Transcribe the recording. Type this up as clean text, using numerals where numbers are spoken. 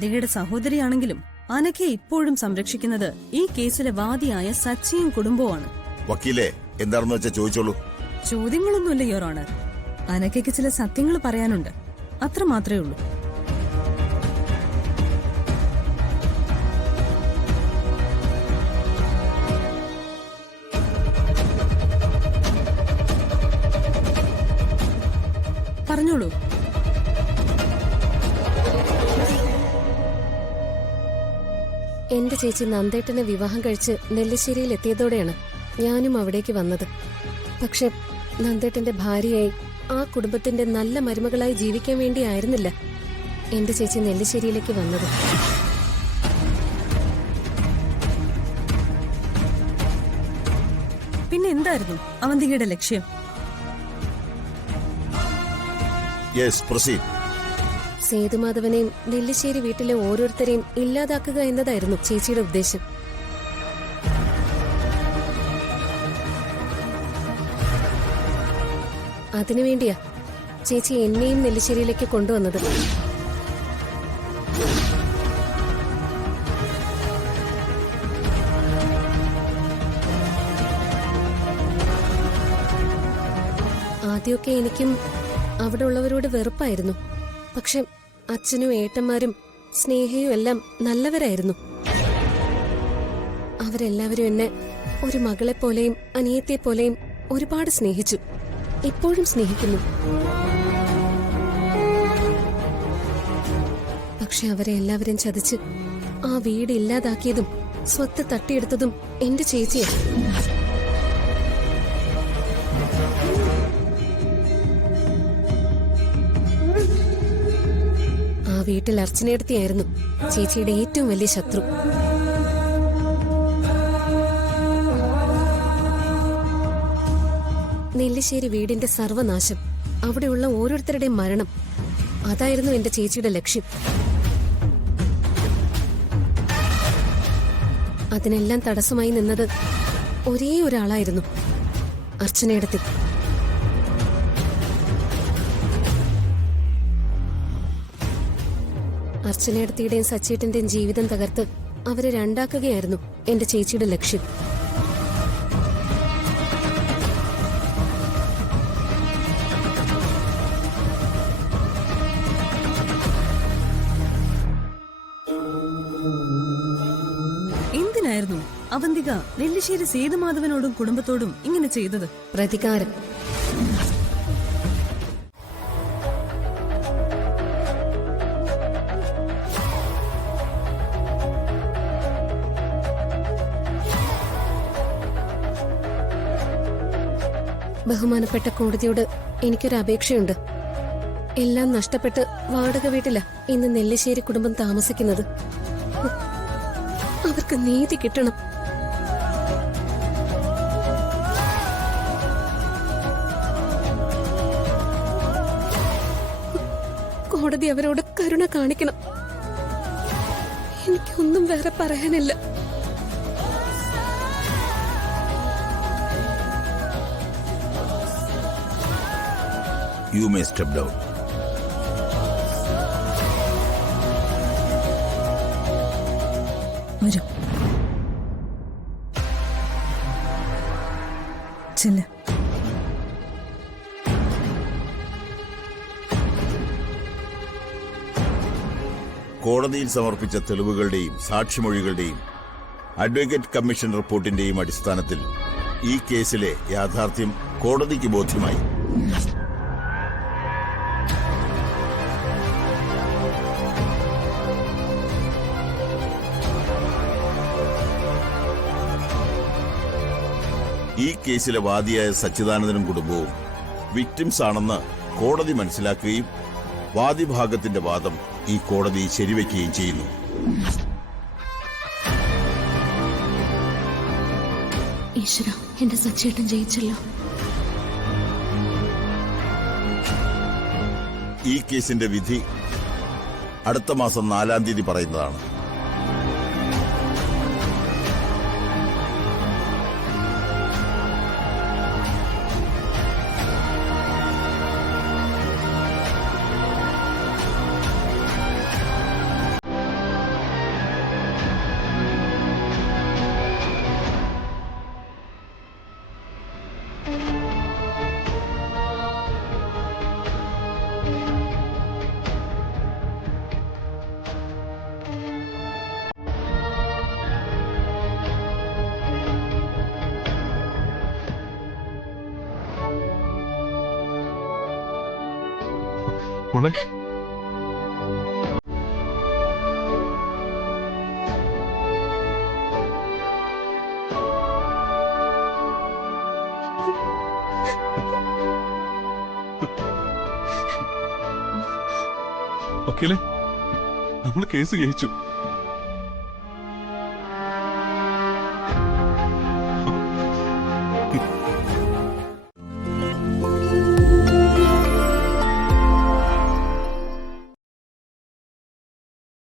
അവന്തികയുടെ സഹോദരിയാണെങ്കിലും അനഘയെ ഇപ്പോഴും സംരക്ഷിക്കുന്നത് ഈ കേസിലെ വാദിയായ സച്ചിയും കുടുംബവുമാണ്. വക്കീലെ, എന്താണെന്ന് വെച്ചാൽ ചോദിച്ചോളൂ. ചോദ്യങ്ങളൊന്നുമില്ല യുവർ ഓണർ. അനഘയ്ക്ക് ചില സത്യങ്ങൾ പറയാനുണ്ട്, അത്ര മാത്രമേ ഉള്ളൂ. പറഞ്ഞോളൂ. എന്റെ ചേച്ചി നന്ദേട്ടനെ വിവാഹം കഴിച്ച് നെല്ലിശ്ശേരിയിൽ എത്തിയതോടെയാണ് ഞാനും അവിടേക്ക് വന്നത്. പക്ഷെ നന്ദേട്ടന്റെ ഭാര്യയായി ആ കുടുംബത്തിന്റെ നല്ല മരുമകളായി ജീവിക്കാൻ വേണ്ടിയായിരുന്നില്ല എന്റെ ചേച്ചി നെല്ലിശ്ശേരിയിലേക്ക് വന്നത്. പിന്നെ എന്തായിരുന്നു അവന്തികയുടെ ലക്ഷ്യം? സേതുമാധവനെയും നെല്ലിശ്ശേരി വീട്ടിലെ ഓരോരുത്തരെയും ഇല്ലാതാക്കുക എന്നതായിരുന്നു ചേച്ചിയുടെ ഉദ്ദേശം. അതിനുവേണ്ടിയാ ചേച്ചി എന്നെയും നെല്ലിശ്ശേരിയിലേക്ക് കൊണ്ടുവന്നത്. ആദ്യമൊക്കെ എനിക്കും അവിടെ ഉള്ളവരോട് വെറുപ്പായിരുന്നു. പക്ഷെ അച്ഛനും ഏട്ടന്മാരും സ്നേഹയും എല്ലാം നല്ലവരായിരുന്നു. അവരെല്ലാവരും എന്നെ ഒരു മകളെപ്പോലെയും അനിയത്തെപ്പോലെയും ഒരുപാട് സ്നേഹിച്ചു, ഇപ്പോഴും സ്നേഹിക്കുന്നു. പക്ഷെ അവരെ എല്ലാവരും ചതിച്ച് ആ വീട് ഇല്ലാതാക്കിയതും സ്വത്ത് തട്ടിയെടുത്തതും എന്റെ ചേച്ചിയാണ്. ആ വീട്ടിൽ അർച്ചനയെടുത്തിയായിരുന്നു ചേച്ചിയുടെ ഏറ്റവും വലിയ ശത്രു. നെല്ലിശ്ശേരി വീടിന്റെ സർവനാശം, അവിടെയുള്ള ഓരോരുത്തരുടെയും മരണം, അതായിരുന്നു എന്റെ ചേച്ചിയുടെ ലക്ഷ്യം. അതിനെല്ലാം തടസ്സമായി നിന്നത് ഒരേ ഒരാളായിരുന്നു, അർച്ചനയെടുത്തി. അർച്ചനയെടുത്തിയുടെയും സച്ചേട്ടന്റെയും ജീവിതം തകർത്ത് അവരെ രണ്ടാക്കുകയായിരുന്നു എന്റെ ചേച്ചിയുടെ ലക്ഷ്യം. എന്തിനായിരുന്നു അവന്തിക നെല്ലിശ്ശേരി സേതുമാധവനോടും കുടുംബത്തോടും ഇങ്ങനെ ചെയ്തത്? പ്രതികാരം. ബഹുമാനപ്പെട്ട കോടതിയോട് എനിക്കൊരു അപേക്ഷയുണ്ട്. എല്ലാം നഷ്ടപ്പെട്ട് വാടക വീട്ടിലാ ഇന്ന് നെല്ലിശ്ശേരി കുടുംബം താമസിക്കുന്നത്. അവർക്ക് നീതി കിട്ടണം. കോടതി അവരോട് കരുണ കാണിക്കണം. എനിക്കൊന്നും വേറെ പറയാനില്ല. You may step down. വരൂ, ചെല്ല്. കോടതിയിൽ സമർപ്പിച്ച തെളിവുകളുടെയും സാക്ഷിമൊഴികളുടെയും അഡ്വക്കേറ്റ് കമ്മീഷൻ റിപ്പോർട്ടിന്റെയും അടിസ്ഥാനത്തിൽ ഈ കേസിലെ യാഥാർത്ഥ്യം കോടതിക്ക് ബോധ്യമായി. ഈ കേസിലെ വാദിയായ സച്ചിദാനന്ദനും കുടുംബവും വിക്ടിംസ് ആണെന്ന് കോടതി മനസ്സിലാക്കുകയും വാദിഭാഗത്തിന്റെ വാദം ഈ കോടതി ശരിവെക്കുകയും ചെയ്യുന്നു. ഈശ്വര, എന്റെ സച്ചേട്ടൻ ജയിച്ചല്ലോ. ഈ കേസിന്റെ വിധി അടുത്ത മാസം 4-ാം തീയതി പറയുന്നതാണ്. മോളെ വക്കീലെ, നമ്മൾ കേസ് ജയിച്ചു.